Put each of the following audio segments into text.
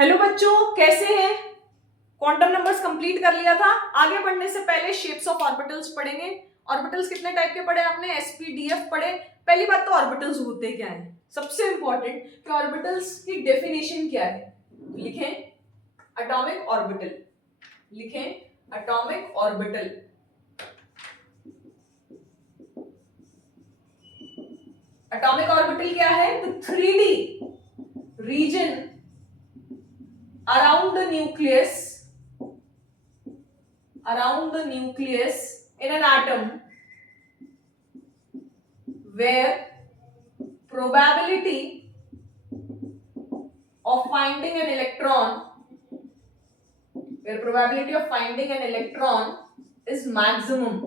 Hello बच्चों, कैसे हैं? क्वांटम नंबर्स कंप्लीट कर लिया था। आगे बढ़ने से पहले शेप्स ऑफ ऑर्बिटल्स पढ़ेंगे। ऑर्बिटल्स कितने टाइप के पढ़े आपने? एसपीडीएफ पढ़े। पहली बात तो ऑर्बिटल्स होते क्या है, सबसे इंपॉर्टेंट कि ऑर्बिटल्स की डेफिनेशन क्या है। लिखें एटॉमिक ऑर्बिटल, लिखें एटॉमिक ऑर्बिटल। एटॉमिक ऑर्बिटल क्या है? तो 3D region around the nucleus in an atom where probability of finding an electron is maximum,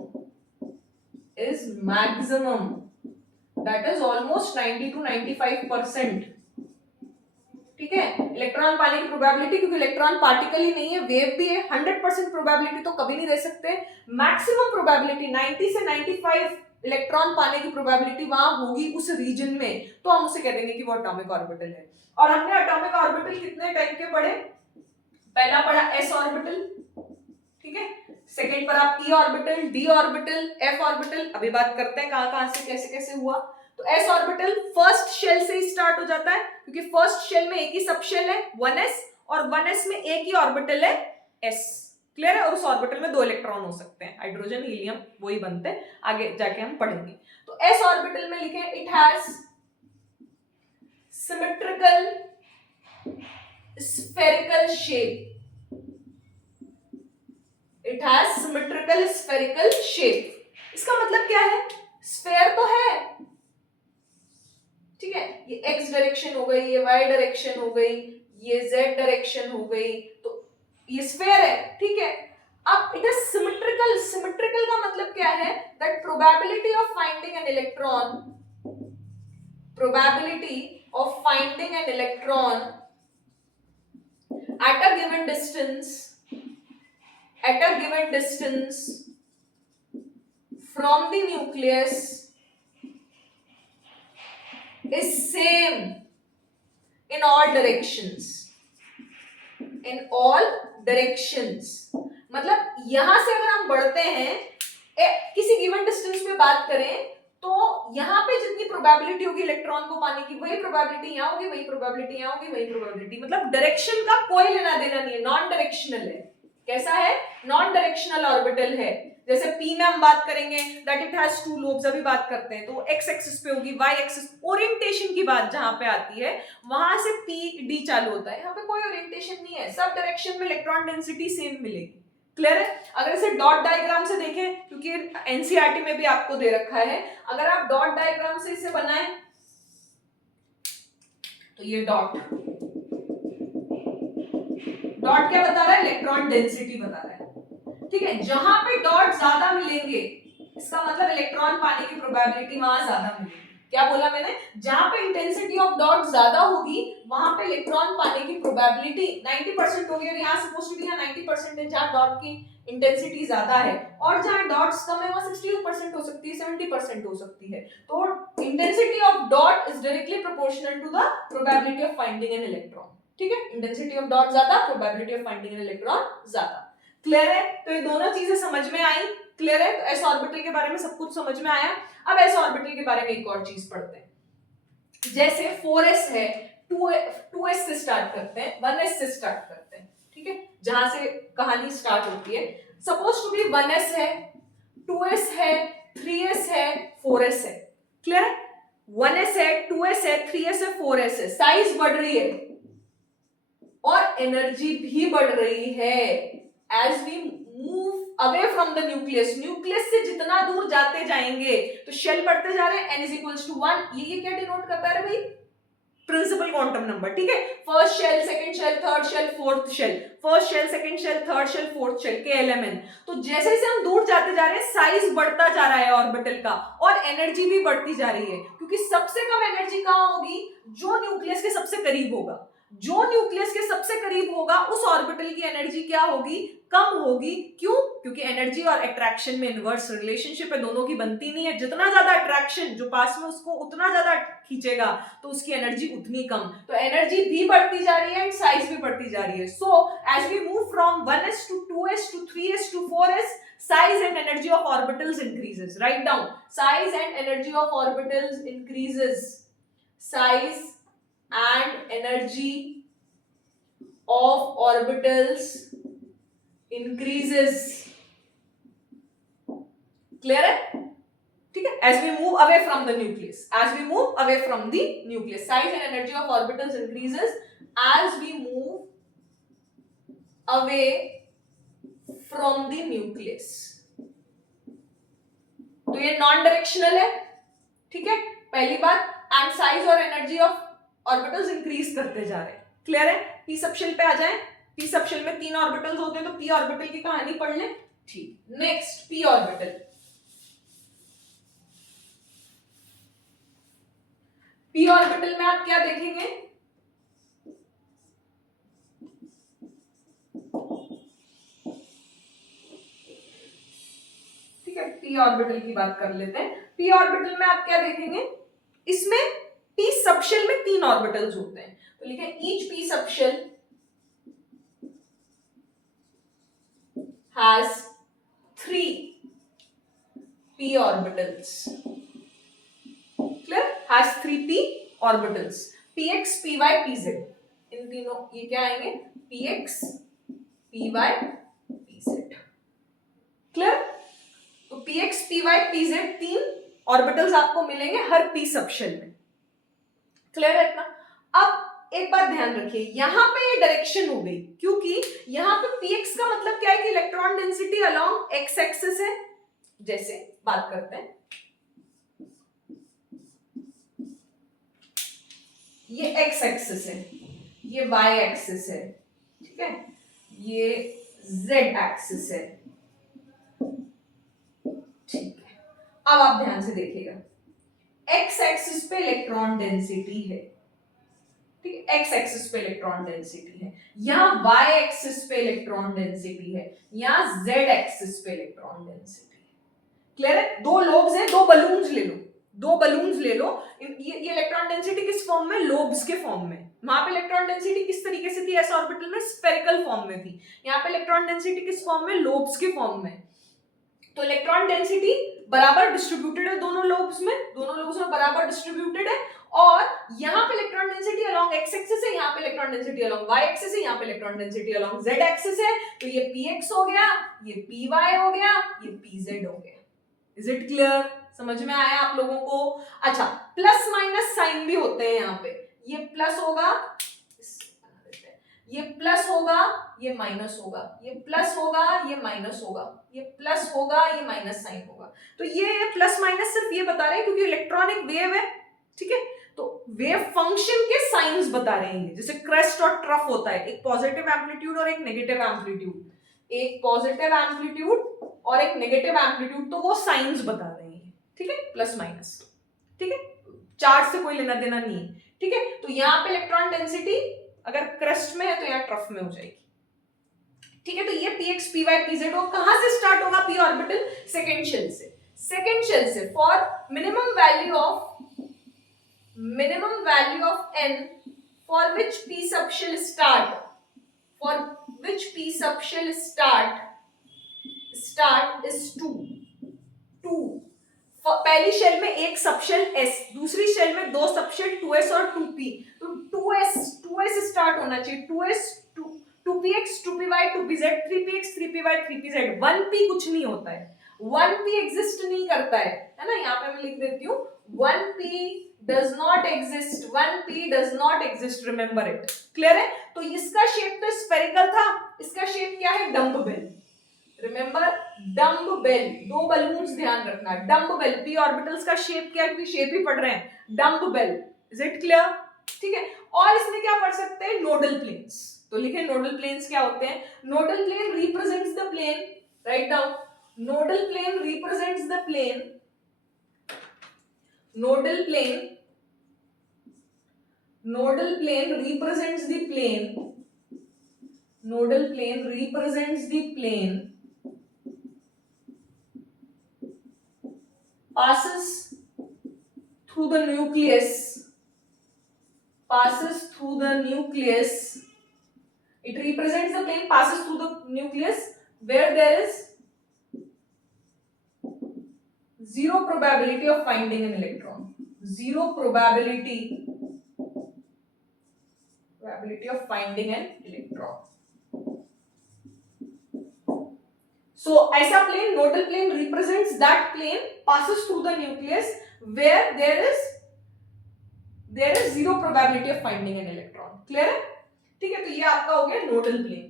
that is almost 90 to 95%। ठीक है, इलेक्ट्रॉन पाने की प्रोबेबिलिटी, क्योंकि इलेक्ट्रॉन पार्टिकल ही नहीं है, वेव भी है, 100% प्रोबेबिलिटी तो कभी नहीं दे सकते। मैक्सिमम प्रोबेबिलिटी 90 से 95 इलेक्ट्रॉन पाने की प्रोबेबिलिटी वहां होगी उस रीजन में, तो हम उसे कह देंगे कि वो एटॉमिक ऑर्बिटल है। और हमने एटॉमिक ऑर्बिटल कितने टाइप के पढ़े? पहला पढ़ा एस ऑर्बिटल, ठीक है। सेकंड पर आप E orbital, D orbital, F orbital. अभी बात करते हैं कहां से कैसे कैसे हुआ। तो एस ऑर्बिटल फर्स्ट शेल से ही स्टार्ट हो जाता है, क्योंकि फर्स्ट शेल में एक ही सब शेल है 1s, और 1s में एक ही ऑर्बिटल है s। क्लियर है? और उस ऑर्बिटल में 2 इलेक्ट्रॉन हो सकते हैं, हाइड्रोजन हीलियम, वही बनते हैं, आगे जाके हम पढ़ेंगे। तो एस ऑर्बिटल में लिखें it has symmetrical spherical shape, it has symmetrical spherical shape. इसका मतलब क्या है? स्फेयर तो है, ठीक है, ये एक्स डायरेक्शन हो गई, ये वाई डायरेक्शन हो गई, ये जेड डायरेक्शन हो गई, तो ये स्फेयर है, ठीक है। अब इट इज सिमेट्रिकल। सिमेट्रिकल का मतलब क्या है? That probability of finding an electron, probability of finding an electron at a given distance from the nucleus is same in all directions, मतलब यहां से अगर हम बढ़ते हैं किसी गिवन डिस्टेंस पे बात करें, तो यहां पे जितनी प्रोबेबिलिटी होगी इलेक्ट्रॉन को पाने की, वही प्रोबेबिलिटी यहां होगी, वही प्रोबेबिलिटी यहां होगी, वही प्रोबेबिलिटी, मतलब डायरेक्शन का कोई लेना देना नहीं है, नॉन डायरेक्शनल है। कैसा है? नॉन डायरेक्शनल ऑर्बिटल है। जैसे P में हम बात करेंगे दैट इट हैज 2 लोब्स, अभी बात करते हैं, तो x एक्सिस पे होगी, y एक्सिस, ओरिएंटेशन की बात जहां पे आती है वहां से P D चालू होता है, यहाँ पे कोई ओरिएंटेशन नहीं है, सब डायरेक्शन में इलेक्ट्रॉन डेंसिटी सेम मिलेगी। क्लियर है? अगर इसे डॉट डायग्राम से देखें, क्योंकि एनसीईआरटी में भी आपको दे रखा है, अगर आप डॉट डायग्राम से इसे बनाएं तो ये डॉट क्या बता रहा है? इलेक्ट्रॉन डेंसिटी बता रहा है, ठीक है। जहां पे डॉट ज्यादा मिलेंगे इसका मतलब इलेक्ट्रॉन पाने की प्रोबेबिलिटी वहां ज्यादा मिलेगी। क्या बोला मैंने? जहां पे इंटेंसिटी ऑफ डॉट ज्यादा होगी वहां पे इलेक्ट्रॉन पाने की प्रोबेबिलिटी 90% होगी, और यहां सपोज टू बी 90% है जहां डॉट की इंटेंसिटी ज्यादा है, और जहां डॉट्स कम है वहां 60% हो सकती है, 70% हो सकती है। तो intensity of dot is directly proportional to the probability of finding an electron, ठीक है। इंटेंसिटी ऑफ डॉट ज्यादा, probability of finding an electron ज्यादा। क्लियर है? तो ये दोनों चीजें समझ में आई। क्लियर है? तो एस ऑर्बिटल के बारे में सब कुछ समझ में आया। अब एस ऑर्बिटल के बारे में एक और चीज पढ़ते हैं। जैसे 4s है, 2s से स्टार्ट करते हैं, 1s से स्टार्ट करते हैं, ठीक है, जहां से कहानी स्टार्ट होती है। सपोज टू बी 1s है, 2s है, 3s है, 4s है। क्लियर है? 1s है, 2s है, 3s है, 4s है। साइज बढ़ रही है और एनर्जी भी बढ़ रही है as we move away from the nucleus. Nucleus से जितना दूर जाते जाएंगे तो शेल बढ़ते जा रहे हैं, n इज टू 1। ये क्या डिनोट करता है भाई? प्रिंसिपल क्वांटम नंबर, ठीक है। First shell, second shell, third shell, fourth shell, first shell, second shell, third shell, fourth shell, KLMN। तो जैसे जैसे हम दूर जाते जा रहे हैं साइज बढ़ता जा रहा है ऑर्बिटल का, और एनर्जी भी बढ़ती जा रही है, क्योंकि सबसे कम एनर्जी कहां होगी? जो न्यूक्लियस के सबसे करीब होगा। जो न्यूक्लियस के सबसे करीब होगा उस ऑर्बिटल की एनर्जी क्या होगी, कम होगी। क्यों? क्योंकि एनर्जी और अट्रैक्शन में इनवर्स रिलेशनशिप है, दोनों की बनती नहीं है। जितना ज्यादा अट्रैक्शन जो पास में उसको उतना ज्यादा खींचेगा तो उसकी एनर्जी उतनी कम, तो एनर्जी भी बढ़ती जा रही है एंड साइज भी बढ़ती जा रही है। So as we move from 1s to 2s to 3s to 4s, size and energy of orbitals increases. Write down, size and energy of orbitals increases. Size and energy of orbitals increases. Clear है? ठीक है? As we move away from the nucleus, as we move away from the nucleus, size and energy of orbitals increases as we move away from the nucleus. तो ये non directional है, ठीक है, पहली बात। एंड साइज और energy of orbitals increase करते जा रहे हैं। क्लियर है? पी सबशेल पे आ जाएं। पी सबशेल में 3 ऑर्बिटल्स होते हैं, तो पी ऑर्बिटल की कहानी पढ़ लें। ठीक, next P orbital. P orbital में आप क्या देखेंगे, ठीक है, पी ऑर्बिटल की बात कर लेते हैं। पी ऑर्बिटल में आप क्या देखेंगे, इसमें पी सबशेल में 3 ऑर्बिटल्स होते हैं, तो लिखें each P subshell has 3 p orbitals. Clear? Has 3 p orbitals. px, py, pz. इन तीनों ये क्या आएंगे, px, py, pz. Clear? तो px, py, pz 3 ऑर्बिटल्स आपको मिलेंगे हर p सबशेल में। क्लियर है इतना? अब एक बात ध्यान रखिए, यहां पे ये डायरेक्शन हो गई, क्योंकि यहां पे px का मतलब क्या है कि electron density along x axis है। जैसे बात करते हैं, ये x एक्सिस है, ये y एक्सिस है, ठीक है, ये z एक्सिस है, ठीक है। अब आप ध्यान से देखिएगा, x एक्सिस पे इलेक्ट्रॉन डेंसिटी है, ठीक है, एक्स एक्सिस पे इलेक्ट्रॉन डेंसिटी है, यहाँ वाई एक्सिस पे इलेक्ट्रॉन डेंसिटी है, यहाँ जेड एक्सिस पे इलेक्ट्रॉन डेंसिटी है। क्लियर है? 2 लोब्स हैं, 2 बलून्स ले लो, 2 बलून्स ले लो। ये इलेक्ट्रॉन डेंसिटी किस फॉर्म में, लोब्स के फॉर्म में। वहां पे इलेक्ट्रॉन डेंसिटी किस तरीके से थी, एस ऑर्बिटल में स्फेरिकल फॉर्म में थी। यहाँ पे इलेक्ट्रॉन डेंसिटी किस फॉर्म में, लोब्स के फॉर्म में। तो इलेक्ट्रॉन डेंसिटी बराबर डिस्ट्रीब्यूटेड है दोनों लोब्स में बराबर डिस्ट्रीब्यूटेड है। और यहाँ पे electron density along X axis है, यहाँ पे electron density along Y axis है, यहाँ पे electron density along Z axis है। तो ये px हो गया, ये py हो गया, ये pz हो गया। Is it clear? समझ में आया आप लोगों को? अच्छा, प्लस माइनस साइन भी होते हैं यहाँ पे, ये प्लस होगा, ये प्लस होगा, ये माइनस होगा, ये प्लस होगा, ये माइनस होगा, ये प्लस होगा, ये माइनस साइन होगा। तो ये प्लस माइनस सिर्फ ये बता रहे हैं क्योंकि इलेक्ट्रॉनिक वेव है, ठीक है, तो वेव फंक्शन के साइंस बता रहे हैं। जैसे क्रेस्ट और ट्रफ होता है, एक पॉजिटिव एम्पलीट्यूड और एक नेगेटिव एम्पलीट्यूड, एक पॉजिटिव एम्पलीट्यूड और एक नेगेटिव एम्पलीट्यूड, तो वो साइंस बता रहे हैं, ठीक है, प्लस माइनस, ठीक है, चार्ज से कोई लेना देना नहीं है, ठीक है। तो यहाँ पे इलेक्ट्रॉन डेंसिटी अगर क्रेस्ट में है तो यहाँ ट्रफ में हो जाएगी, ठीक है। तो ये px, py, pz हो, कहां से स्टार्ट होगा पी ऑर्बिटल, सेकेंड शेल से, सेकेंड शेल से। For minimum value of n for which p subshell start is 2। पहली शेल में एक सबशेल s, दूसरी शेल में 2 सबशेल 2s और 2p। तो 2s स्टार्ट होना चाहिए, 2s 2px 2py 2pz 3px 3py 3pz। 1p कुछ नहीं होता है, 1p एग्जिस्ट नहीं करता है ना। यहाँ पे मैं लिख देती हूँ 1p does not exist, 1p does not exist, remember it। Clear है? तो इसका शेप तो स्फेरिकल था, इसका शेप क्या है, डम्बबेल। रिमेंबर डम्बबेल, 2 बलून्स ध्यान रखना, डम्बबेल। पी ऑर्बिटल्स का शेप क्या है, शेप ही पढ़ रहे हैं, डम्बबेल। Is it clear? ठीक है। और इसमें क्या पढ़ सकते हैं, नोडल प्लेन्स। तो लिखे नोडल प्लेन्स क्या होते हैं, nodal plane represents the plane, right down, nodal plane represents the plane, nodal plane nodal plane represents the plane, nodal plane represents the plane passes through the nucleus, passes through the nucleus, it represents the plane passes through the nucleus where there is zero probability of finding an electron, zero probability of finding an electron. So ऐसा plane, nodal plane represents that plane passes through the nucleus where there is zero probability of finding an electron. Clear है? ठीक है, तो ये आपका हो गया nodal plane.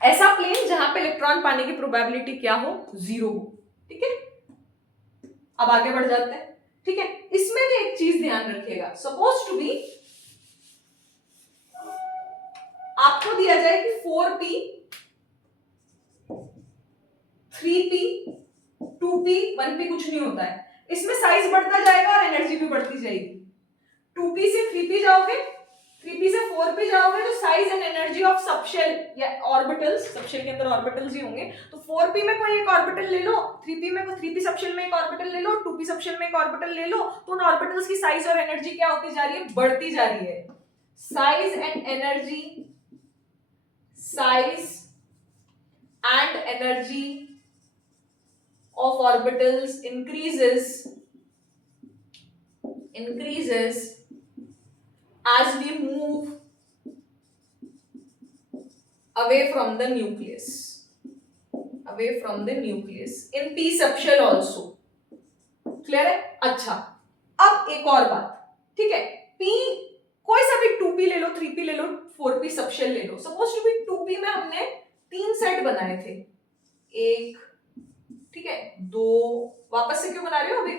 ऐसा प्लेन जहां पे इलेक्ट्रॉन पाने की प्रोबेबिलिटी क्या हो, जीरो हो. ठीक है, अब आगे बढ़ जाते हैं. ठीक है, इसमें भी एक चीज ध्यान रखिएगा. सपोज टू बी आपको दिया जाए कि 4p 3p 2p 1p कुछ नहीं होता है. इसमें साइज बढ़ता जाएगा और एनर्जी भी बढ़ती जाएगी. 2p से 3p जाओगे, 3p से 4p जाओगे तो size and energy of subshell या ऑर्बिटल्स, सबशेल के अंदर ऑर्बिटल्स ही होंगे, तो 4p में कोई एक ऑर्बिटल ले लो, 3p में कोई 3p सबशेल में एक ऑर्बिटल ले लो, 2p सबशेल में एक ऑर्बिटल ले लो, तो उन ऑर्बिटल्स की साइज और एनर्जी क्या होती जा रही है, बढ़ती जा रही है. Size and energy, size and energy of orbitals increases as we move away from the nucleus, in p subshell also. Clear है? अच्छा, अब एक और बात. ठीक है, p कोई सा भी 2p ले लो, 3p ले लो, 4p सबशेल ले लो. सपोज टू बी 2p में हमने 3 सेट बनाए थे, 1, ठीक है, 2, वापस से क्यों बना रहे हो अभी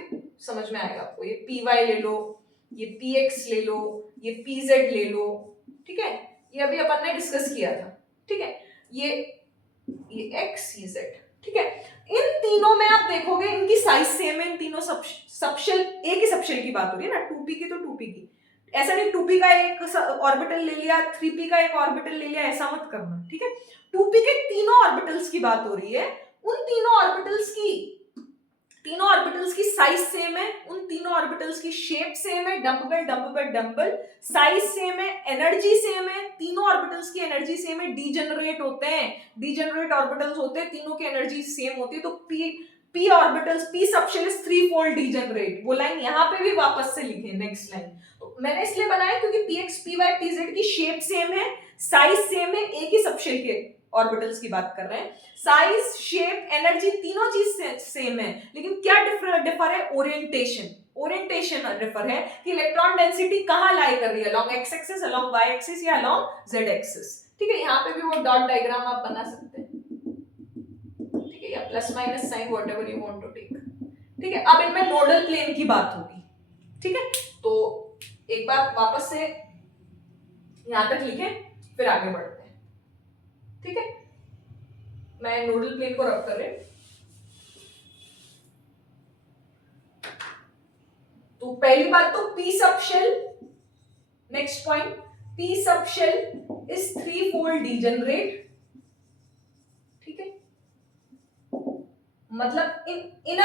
समझ में आएगा आपको. ये py ले लो, ये px ले लो, ये pz ले लो. ठीक है, ये अभी अपन ने डिस्कस किया था. ठीक है, ये x, ये z. ठीक है, इन तीनों में आप देखोगे इनकी साइज सेम है. इन तीनों सबशेल, एक ही सबशेल की बात हो रही है ना, 2p की तो 2p की. ऐसा नहीं 2p का एक ऑर्बिटल ले लिया, 3p का एक ऑर्बिटल ले लिया, ऐसा मत करना. ठीक है, 2p के तीनों ऑर्बिटल्स की बात हो रही है. उन तीनों ऑर्बिटल्स की साइज सेम है, उन तीनों ऑर्बिटल्स की शेप सेम है, डम्बल, साइज सेम है, एनर्जी सेम है. तीनों ऑर्बिटल्स की एनर्जी सेम है. डीजेनरेट होते हैं, डीजेनरेट ऑर्बिटल्स होते हैं, तीनों की एनर्जी सेम होती है. तो p orbitals, p subshell is 3-fold degenerate. वो लाइन यहां पे भी वापस से लिखे, नेक्स्ट लाइन. तो मैंने इसलिए बनाया क्योंकि px, py, pz की शेप सेम है, साइज सेम है, एक ही सबशेल के ऑर्बिटल्स की बात कर रहे हैं. साइज, शेप, एनर्जी तीनों चीज सेम है, लेकिन क्या डिफर है, ओरिएंटेशन डिफर है कि इलेक्ट्रॉन डेंसिटी कहां लाई कर रही है, along X axis, along Y axis या अलोंग जेड एक्सिस. ठीक है, यहाँ पे भी वो डॉट डायग्राम आप बना सकते हैं. ठीक है, या plus minus sign, whatever you want to take. ठीक है, अब इनमें नोडल प्लेन की बात होगी. ठीक है, तो एक बार वापस से यहां तक लिखें, फिर आगे बढ़ते हैं. ठीक है, मैं नोडल प्लेन को रब कर रही हूं. तो पहली बात तो p subshell, next point, p subshell is 3-fold degenerate. ठीक है, मतलब in a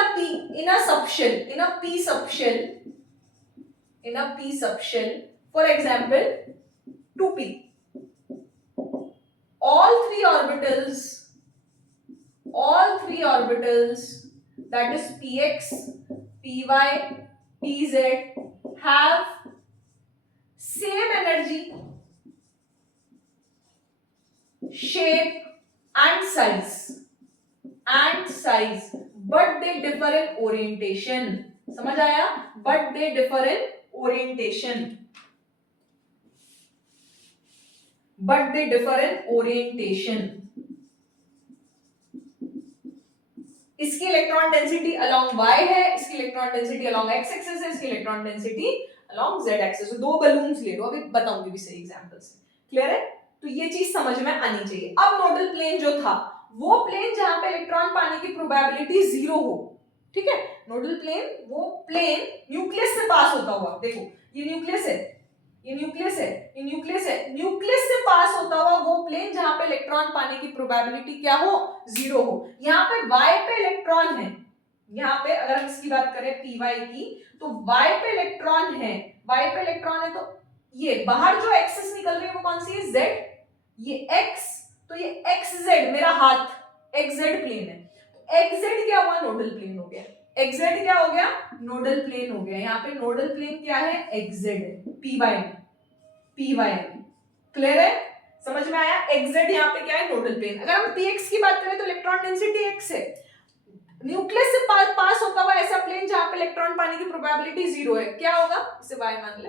p subshell, for example 2p, all three orbitals that is px, py, pz have same energy, shape and size, but they differ in orientation. समझ आया? But they differ in orientation. इसकी electron density along y है, इसकी electron density along x axis है, इसकी electron density along z axis. दो balloons ले लो, अभी बताऊंगी भी सही एग्जांपल से. क्लियर है? तो ये चीज समझ में आनी चाहिए. अब नोडल प्लेन जो था वो प्लेन जहां पे इलेक्ट्रॉन पाने की प्रोबेबिलिटी 0 हो. ठीक है, नोडल प्लेन वो प्लेन न्यूक्लियस से पास होता हुआ, देखो ये न्यूक्लियस है, ये न्यूक्लियस है, ये न्यूक्लियस है, न्यूक्लियस से पास होता हुआ वो प्लेन जहां पे इलेक्ट्रॉन पाने की प्रोबेबिलिटी क्या हो, 0 हो। यहाँ पे y पे इलेक्ट्रॉन है, यहाँ पे अगर हम इसकी बात करें py की, तो y पे इलेक्ट्रॉन है, y पे इलेक्ट्रॉन है, तो ये बाहर जो एक्सिस निकल रही है वो कौन सी है, z, ये x, तो ये xz मेरा हाथ xz प्लेन है, तो xz क्या हुआ, नोडल प्लेन हो गया, xz क्या हो गया, नोडल प्लेन हो गया। यहाँ पे नोडल प्लेन क्या है, xz है, py में, क्लियर है, समझ में आया, xz यहाँ पे क्या है, नोडल प्लेन। अगर हम px की बात करें तो इलेक्ट्रॉन डेंसिटी x है, न्यूक्लियस से पास होता हुआ ऐसा प्लेन जहां पे इलेक्ट्रॉन पाने की प्रोबेबिलिटी 0 है, क्या होगा, इसे y मान ले,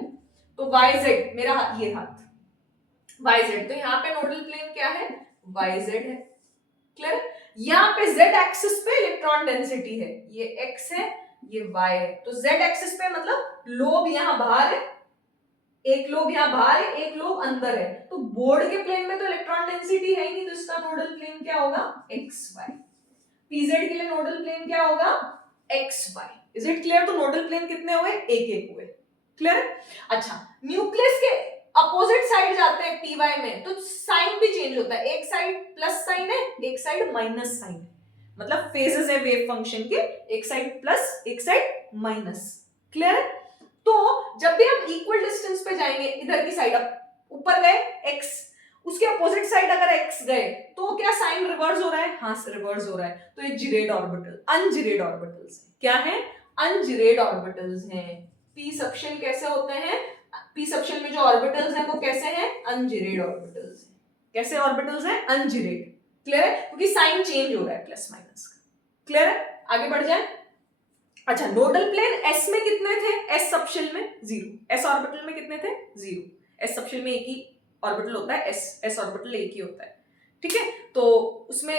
तो yz मेरा ये हाथ yz, तो यहाँ पे नोडल प्लेन क्या है, yz है, क्लियर। यहाँ पे z एक्सिस पे इलेक्ट्रॉन डेंसिटी है, ये x है, ये y है, तो z एक्सिस पे मतलब लोब यहाँ बाहर है, एक लोब यहाँ बाहर है, एक लोब अंदर है, तो बोर्ड के प्लेन में तो इलेक्ट्रॉन डेंसिटी है ही नहीं, तो इसका नोडल प्लेन क्या होगा, xy। pz के लिए नोडल प्लेन क्या होगा, xy। इज इट क्लियर, तो नोडल प्लेन कितने हुए, एक हुए, क्लियर। अच्छा, न्यूक्लियस के अपोजिट साइड जाते हैं py में, तो साइन भी चेंज होता है, एक साइड प्लस साइन है, एक साइड माइनस साइन है, मतलब फेजेस है वेव फंक्शन के, एक साइड प्लस एक साइड माइनस, क्लियर। तो जब भी हम इक्वल डिस्टेंस पे जाएंगे, इधर की साइड अब ऊपर गए x, उसके अपोजिट साइड अगर x गए तो क्या साइन रिवर्स हो रहा है, हाँ रिवर्स हो रहा है, तो ये जिरेड ऑर्बिटल, अनजिरेड ऑर्बिटल्स क्या है, अनजिरेड ऑर्बिटल्स हैं। p सबशेल कैसे होते हैं, p सबशेल में जो ऑर्बिटल्स हैं वो कैसे हैं, अनजिरेड ऑर्बिटल्स हैं। कैसे ऑर्बिटल्स हैं, अनजिरेड, क्लियर है, क्योंकि साइन चेंज हो रहा है प्लस माइनस का, क्लियर है, आगे बढ़ जाए। अच्छा, नोडल प्लेन s में कितने थे, s सबशेल में 0, s ऑर्बिटल में कितने थे, 0, s सबशेल में एक ही ऑर्बिटल होता है, s ऑर्बिटल एक ही होता है, ठीक है, तो उसमें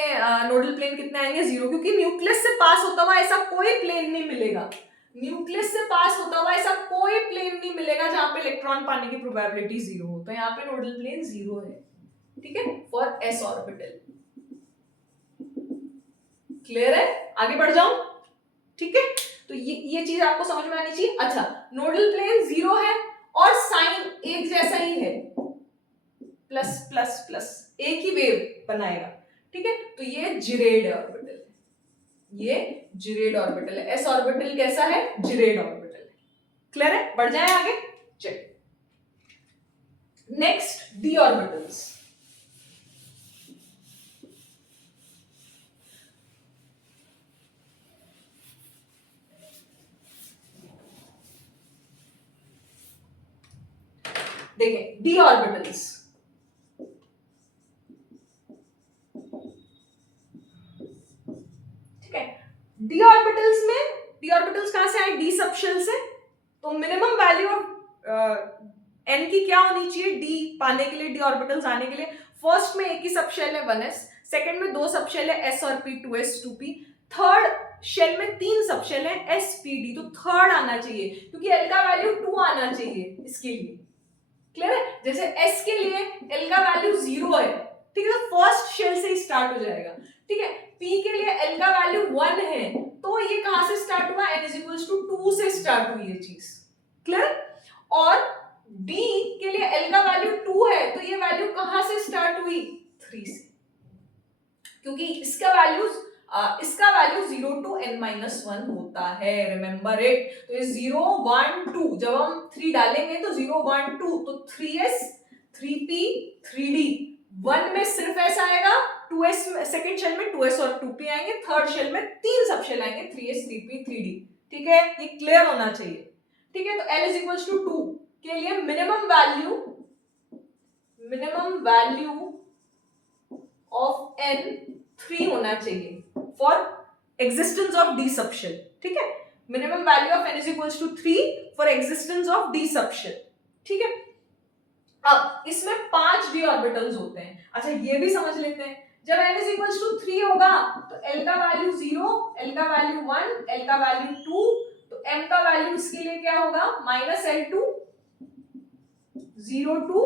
नोडल प्लेन कितने आएंगे, 0, क्योंकि न्यूक्लियस से पास होता हुआ ऐसा कोई प्लेन नहीं मिलेगा, न्यूक्लियस से पास होता हुआ ऐसा कोई प्लेन नहीं मिलेगा जहां पे इलेक्ट्रॉन पाने की प्रोबेबिलिटी 0 हो, तो यहाँ पे नोडल प्लेन 0 है, ठीक है, फॉर s ऑर्बिटल, क्लियर है, आगे बढ़ जाऊं, ठीक है, तो ये चीज आपको समझ में आनी चाहिए। अच्छा, नोडल प्लेन 0 है और साइन एक जैसा ही है, प्लस प्लस प्लस, एक ही वेव बनाएगा, ठीक है, तो ये जिरेड ऑर्बिटल है, ये जिरेड ऑर्बिटल है, s ऑर्बिटल कैसा है, जिरेड ऑर्बिटल है, क्लियर है, बढ़ जाए आगे, चलिए नेक्स्ट d ऑर्बिटल्स। देखें d ऑर्बिटल्स, ठीक है, d ऑर्बिटल्स में, d ऑर्बिटल्स कहां से आए, d सबशेल से, तो मिनिमम वैल्यू ऑफ n की क्या होनी चाहिए, d पाने के लिए, d ऑर्बिटल्स आने के लिए, फर्स्ट में एक ही सबशेल है 1s, सेकंड में दो सबशेल है s और p, 2s 2p, third shell में 3 सबशेल है s p d, तो थर्ड आना चाहिए, क्योंकि l का वैल्यू 2 आना चाहिए इसके लिए, क्लियर है, जैसे s के लिए l का वैल्यू 0 है, ठीक है, तो फर्स्ट शेल से ही स्टार्ट हो जाएगा, ठीक है, p के लिए l का वैल्यू 1 है, तो ये कहां से स्टार्ट हुआ, n = 2 से स्टार्ट हुई ये चीज, क्लियर, और d के लिए l का वैल्यू 2 है, तो ये वैल्यू कहां से स्टार्ट हुई, 3 से, क्योंकि इसका वैल्यू 0 to n-1 होता है, रिमेंबर इट, तो ये 0 1 2, जब हम 3 डालेंगे तो 0 1 2, तो 3s 3p 3d, 1 में सिर्फ s आएगा, 2s सेकंड शेल में 2s और 2p आएंगे, थर्ड शेल में 3 सबशेल आएंगे, 3s 3p 3d, ठीक है, ये क्लियर होना चाहिए, ठीक है, तो l = 2 के लिए मिनिमम वैल्यू ऑफ n 3 होना चाहिए for existence of d subshell, ठीक है, minimum value of n = 3 for existence of d subshell, ठीक है। अब इसमें 5 d ऑर्बिटल्स होते हैं, अच्छा ये भी समझ लेते हैं, जब n = 3 होगा तो l का वैल्यू 0, l का वैल्यू 1, l का वैल्यू 2, तो m का वैल्यू इसके लिए क्या होगा, -l2 0 2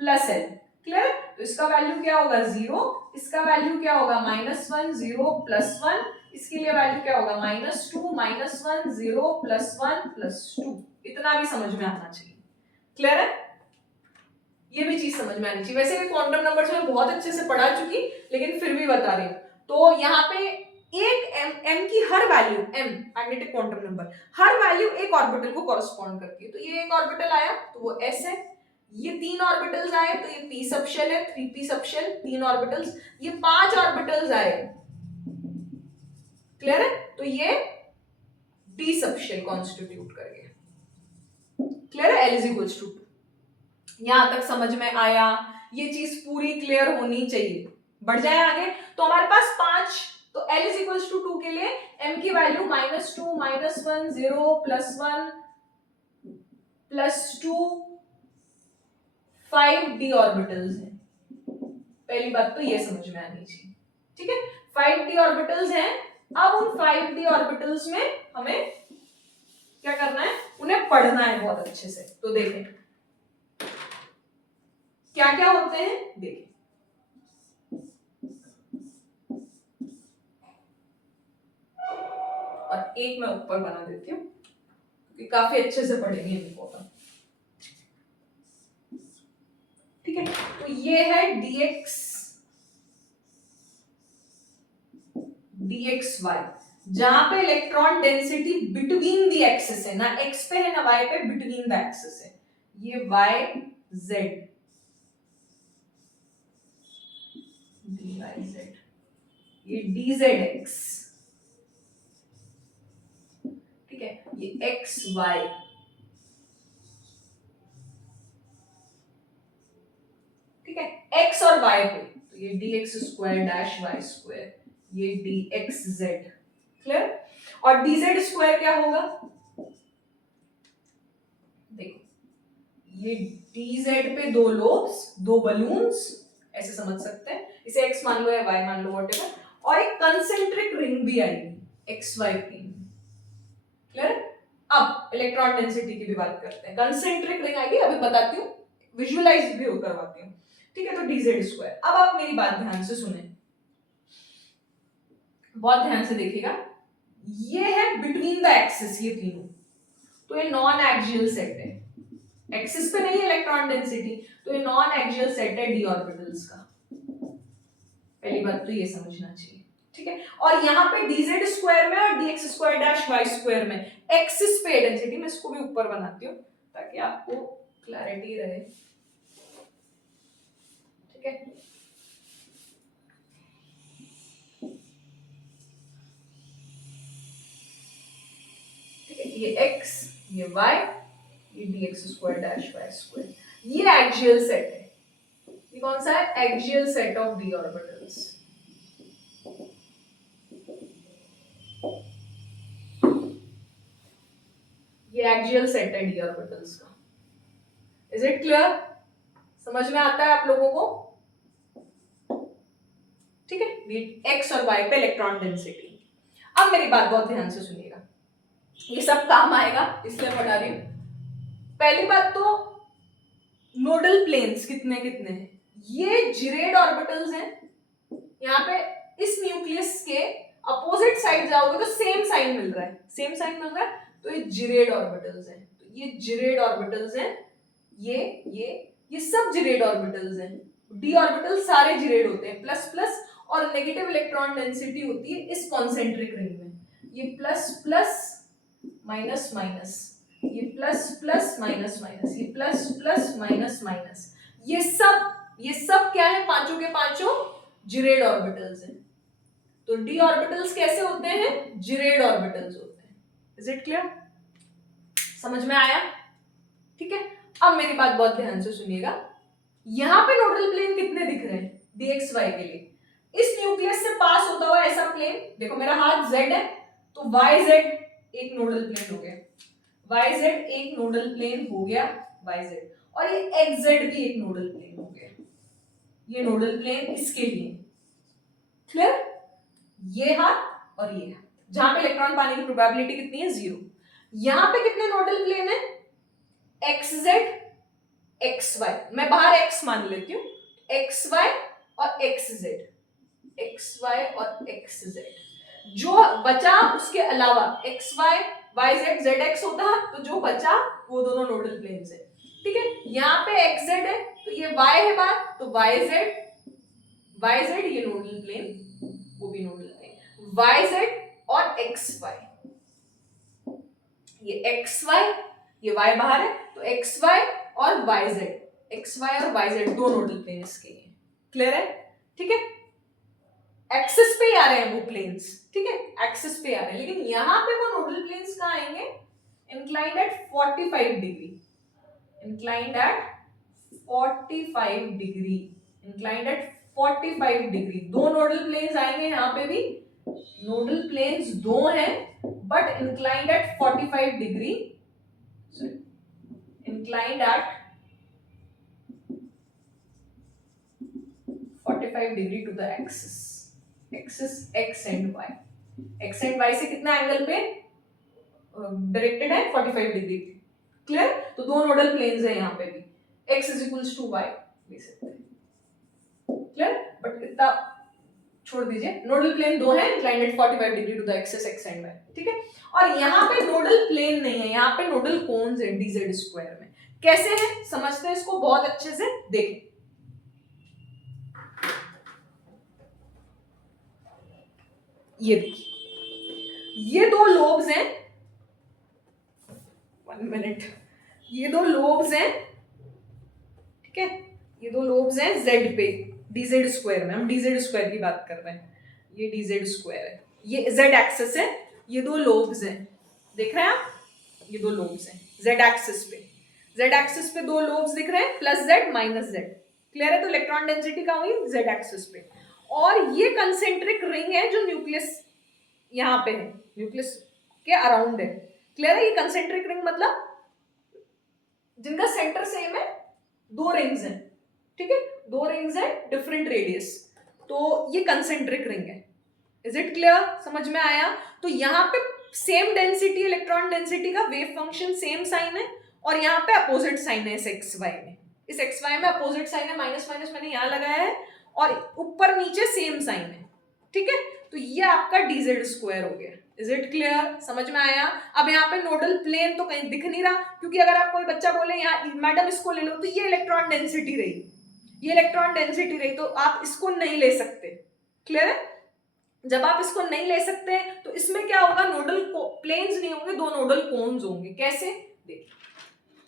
+l, क्लियर, तो इसका वैल्यू क्या होगा 0, इसका वैल्यू क्या होगा -1 0 +1, इसके लिए वैल्यू क्या होगा, -2 -1 0 +1 +2, इतना भी समझ में आना चाहिए। क्लियर है, ये भी चीज समझ में आनी चाहिए। वैसे भी क्वांटम नंबर्स में बहुत अच्छे से पढ़ा चुकी, लेकिन फिर भी बता रही हूँ। तो यहाँ पे एक m की हर value, m magnetic quantum number, हर वैल्यू एक ऑर्बिटल को कॉरेस्पॉन्ड करती है। तो ये एक ऑर्बिटल आया तो वो s है, ये 3 ऑर्बिटल्स आए तो ये p सबशेल है, 3p सबशेल, 3 ऑर्बिटल्स, ये 5 ऑर्बिटल्स आए, क्लियर है, तो ये d सबशेल कॉन्स्टिट्यूट करेंगे। क्लियर है, L = 2। यहां तक समझ में आया, ये चीज पूरी क्लियर होनी चाहिए। बढ़ जाए आगे, तो हमारे पास 5, तो L = 2 के लिए m की वैल्यू -2 -1 0 +1 +2 5d ऑर्बिटल्स हैं। पहली बात तो ये समझ में आनी चाहिए, ठीक है, 5d ऑर्बिटल्स हैं। अब उन 5d ऑर्बिटल्स में हमें क्या करना है, उन्हें पढ़ना है बहुत अच्छे से। तो देखें क्या क्या होते हैं, देखें। और एक मैं ऊपर बना देती हूँ क्योंकि काफी अच्छे से पढ़ेंगे इनको, ठीक है। तो ये है dx dxy, जहां पे electron density between the axis है, ना x पे है ना y पे, बिटवीन द एक्सिस है। ये y z dyz, ये dzx, ठीक है, ये xy, ठीक है, x और y पे, तो ये dx² -y², ये dxz, क्लियर। और dz² क्या होगा, देखो, ये dz पे 2 लोब्स, 2 बलून्स, ऐसे समझ सकते हैं, इसे x मान लो या y मान लो, व्हाटएवर, और एक कंसेंट्रिक रिंग भी आएगी xy प्लेन, क्लियर। अब इलेक्ट्रॉन डेंसिटी की भी बात करते हैं, कंसेंट्रिक रिंग आएगी, अभी बताती हूँ, विजुअलाइज भी करवाती हूँ, ठीक है। तो dz², अब आप मेरी बात ध्यान से सुने, बहुत ध्यान से देखिएगा, ये है बिटवीन द एक्सिस, ये तीनों, तो ये नॉन एक्सियल सेट है, एक्सिस पे नहीं है इलेक्ट्रॉन डेंसिटी, तो ये नॉन एक्सियल सेट है d ऑर्बिटल्स का, पहली बात तो ये समझना चाहिए, ठीक है। और यहाँ पे dz² में और dx² में एक्सिस पे डेंसिटी, मैं इसको भी ऊपर बनाती हूँ ताकि आपको क्लैरिटी रहे, ठीक है। ये x, ये y, ये dx²-y², ये एक्सियल सेट है, ये कौन सा है, axial set of d orbitals, ये एक्सियल सेट है d ऑर्बिटल्स का। इज इट क्लियर, समझ में आता है आप लोगों को, ठीक है, x और y पे इलेक्ट्रॉन डेंसिटी। अब मेरी बात बहुत ध्यान से सुनिएगा, ये सब काम आएगा इसलिए पढ़ा रही हूं। पहली बात तो नोडल प्लेन्स कितने कितने हैं, ये जिरेड ऑर्बिटल्स हैं, यहाँ पे इस न्यूक्लियस के अपोजिट साइड जाओगे तो सेम साइन मिल रहा है, सेम साइन मिल रहा है, तो ये जिरेड ऑर्बिटल्स हैं, तो ये जिरेड ऑर्बिटल्स हैं, ये सब जिरेड ऑर्बिटल्स हैं, डी ऑर्बिटल सारे जिरेड होते हैं, प्लस प्लस, और नेगेटिव इलेक्ट्रॉन डेंसिटी होती है इस कॉन्सेंट्रिक रिंग में, ये प्लस प्लस माइनस माइनस, ये प्लस प्लस माइनस माइनस, ये प्लस प्लस माइनस माइनस, ये सब क्या है, पांचों के पांचों जिरेड ऑर्बिटल्स हैं। तो डी ऑर्बिटल्स कैसे होते हैं, जिरेड ऑर्बिटल्स होते हैं। इज इट क्लियर, समझ में आया, ठीक है। अब मेरी बात बहुत ध्यान से सुनिएगा, यहां पे नोडल प्लेन कितने दिख रहे हैं dxy के लिए, इस न्यूक्लियस से पास होता हुआ ऐसा प्लेन, देखो मेरा हाथ z है, तो yz एक नोडल प्लेन हो गया, yz एक नोडल प्लेन हो गया, yz, और ये xz भी एक नोडल प्लेन हो गया, ये नोडल प्लेन इसके लिए, क्लियर। ये हाथ और ये हाथ, जहां पे इलेक्ट्रॉन पाने की प्रोबेबिलिटी कितनी है, 0। यहां पे कितने नोडल प्लेन है, xz xy, मैं बाहर x मान लेती हूँ, xy और xz, xy और xz, जो बचा उसके अलावा X Y Y Z Z X होता, तो जो बचा वो दोनों नोडल प्लेन्स है। ठीक है, यहाँ पे एक्स जेड है तो ये वाई है बात, तो वाई जेड ये नोडल प्लेन, वो भी नोडल प्लेन, वाई जेड और एक्स वाई, ये एक्स वाई, ये वाई बाहर है तो एक्स वाई और वाई जेड, एक्स वाई और वाई जेड दो नोडल प्लेन इसके हैं। क्लियर है? ठीक है, एक्सिस पे आ रहे हैं वो प्लेन्स, ठीक है, एक्सिस पे आ रहे हैं, लेकिन यहां पे वो नोडल प्लेन्स कहां आएंगे? Inclined at 45 degree, inclined at 45 degree, inclined at 45 degree, दो नोडल प्लेन्स आएंगे यहां पे भी, नोडल प्लेन्स दो हैं but inclined at 45 degree, inclined at 45 degree to the axis, axis x and y, x and y से कितना एंगल पे डायरेक्टेड है? 45 डिग्री। क्लियर? तो दो नोडल प्लेन्स है यहाँ पे भी, x is equals to y ले सकते हैं। क्लियर? बट इतना छोड़ दीजिए, नोडल प्लेन दो है inclined at 45 degree to the axis x and y, ठीक है। और यहाँ पे नोडल प्लेन नहीं है, यहाँ पे नोडल कोन्स है dz स्क्वायर में। कैसे है समझते हैं इसको बहुत अच्छे से, देखें। ये देखिए, ये दो लोब्स हैं, 1 मिनट, ये दो लोब्स हैं, ठीक है, ये दो लोब्स हैं z पे, dz स्क्वायर में, हम dz स्क्वायर की बात कर रहे हैं, ये dz स्क्वायर है, ये z एक्सिस है, ये दो लोब्स हैं, देख रहे हैं आप, ये दो लोब्स हैं z एक्सिस पे, z एक्सिस पे दो लोब्स दिख रहे हैं, plus z minus z। Clear है? तो इलेक्ट्रॉन डेंसिटी कहाँ हुई? z एक्सिस पे। और ये कंसेंट्रिक रिंग है जो न्यूक्लियस यहाँ पे है, न्यूक्लियस के अराउंड है। क्लियर है? ये कंसेंट्रिक रिंग मतलब जिनका सेंटर सेम है, दो रिंग्स हैं, ठीक है, दो रिंग्स हैं डिफरेंट रेडियस, तो ये कंसेंट्रिक रिंग है। Is it clear? समझ में आया? तो यहाँ पे सेम डेंसिटी, इलेक्ट्रॉन डेंसिटी का वेव फंक्शन सेम साइन है, और यहाँ पे अपोजिट साइन है इस एक्स वाई में, इस एक्स वाई में अपोजिट साइन है, माइनस माइनस मैंने यहाँ लगाया है, और ऊपर नीचे सेम साइन है, ठीक है। तो ये आपका dz स्क्वायर हो गया। Is it clear? समझ में आया? अब यहाँ पे नोडल प्लेन तो कहीं दिख नहीं रहा, क्योंकि अगर आप कोई बच्चा बोले यहाँ मैडम इसको ले लो, तो ये इलेक्ट्रॉन डेंसिटी रही, ये इलेक्ट्रॉन डेंसिटी रही, तो आप इसको नहीं ले सकते। क्लियर है? जब आप इसको नहीं ले सकते तो इसमें क्या होगा? नोडल प्लेन्स नहीं होंगे, दो नोडल कोन्स होंगे। कैसे? देखिए,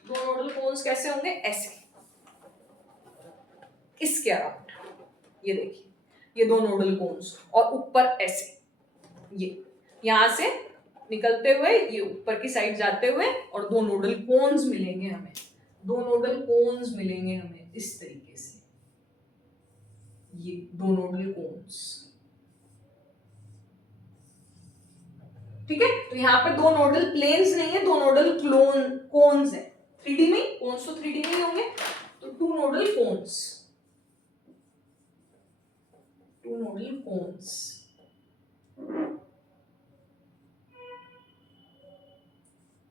दो नोडल कोन्स कैसे होंगे? ऐसे, इसके अराउंड, ये देखिए, ये दो नोडल कोन्स, और ऊपर ऐसे, ये यहां से निकलते हुए ये ऊपर की साइड जाते हुए, और दो नोडल कोन्स मिलेंगे हमें, दो नोडल कोन्स मिलेंगे हमें इस तरीके से, ये दो नोडल कोन्स, ठीक है। तो यहाँ पे दो नोडल प्लेन्स नहीं है, दो नोडल कोन्स है। 3D में कोन्स तो 3D में ही होंगे, तो two nodal cones, two nodal cones,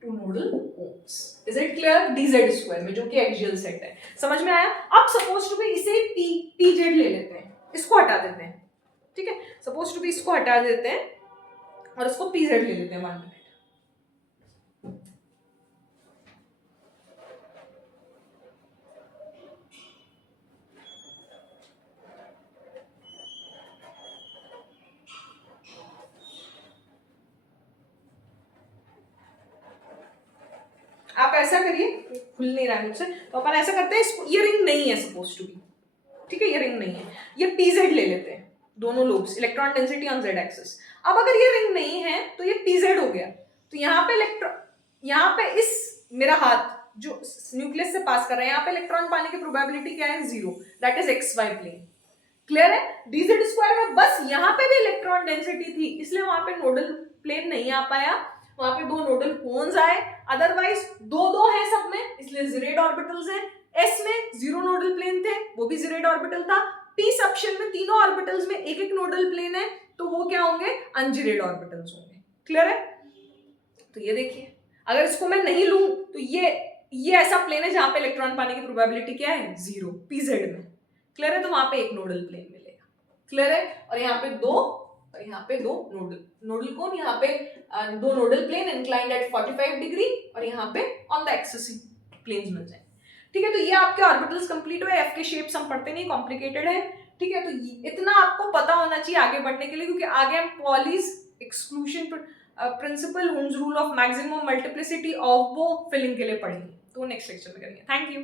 two nodal cones. Is it clear? dz square में, जो कि एक्सियल सेट है। समझ में आया? अब सपोज टू बी इसे pz ले लेते हैं, इसको हटा देते हैं, ठीक है, सपोज टू बी इसको हटा देते हैं और इसको pz ले लेते हैं। 1 मिनट, आप ऐसा करिए, खुल नहीं रहा है मुझसे, तो अपन ऐसा करते हैं, इसको, ये रिंग नहीं है सपोज टू बी, ठीक है, ये रिंग नहीं है, ये pz ले लेते हैं, दोनों lobes, electron density on z axis. अब अगर ये रिंग नहीं है तो ये pz हो गया, तो यहाँ पे इलेक्ट्रॉन, यहाँ पे इस मेरा हाथ जो न्यूक्लियस से पास कर रहा है, यहाँ पे इलेक्ट्रॉन पाने की प्रोबेबिलिटी क्या है? 0, that is X Y plane. Clear है? dz स्क्वायर में बस यहाँ पे भी इलेक्ट्रॉन डेंसिटी थी, इसलिए वहां पे नोडल प्लेन नहीं आ पाया, वहां पे दो नोडल कोन्स आए, अदरवाइज दो दो है सब में, इसलिए जीरोड ऑर्बिटल्स हैं। s में 0 नोडल प्लेन थे, वो भी जीरोड ऑर्बिटल था। p सबशन में तीनों ऑर्बिटल्स में एक एक नोडल प्लेन है, तो वो क्या होंगे? अनजीरेड ऑर्बिटल्स होंगे। क्लियर है? तो ये देखिए, अगर इसको मैं नहीं लूं तो ये ऐसा प्लेन है जहां पे इलेक्ट्रॉन पाने की प्रोबेबिलिटी क्या है? 0 pz में। क्लियर है? तो वहां पे एक नोडल प्लेन मिलेगा। क्लियर है? और यहाँ पे दो और यहाँ पे दो नोडल कोन, यहाँ पे दो nodal plane inclined at 45 degree और यहाँ पे ऑन द एक्सिस प्लेन्स मिल जाए। ठीक है, तो ये आपके ऑर्बिटल्स कंप्लीट हुए। एफ के शेप्स हम पढ़ते नहीं, कॉम्प्लिकेटेड है। ठीक है, तो इतना आपको पता होना चाहिए आगे बढ़ने के लिए, क्योंकि आगे हम Pauli's exclusion principle, Hund's rule of maximum multiplicity of वो फिलिंग के लिए पढ़ेंगे, तो नेक्स्ट लेक्चर में करेंगे। Thank you.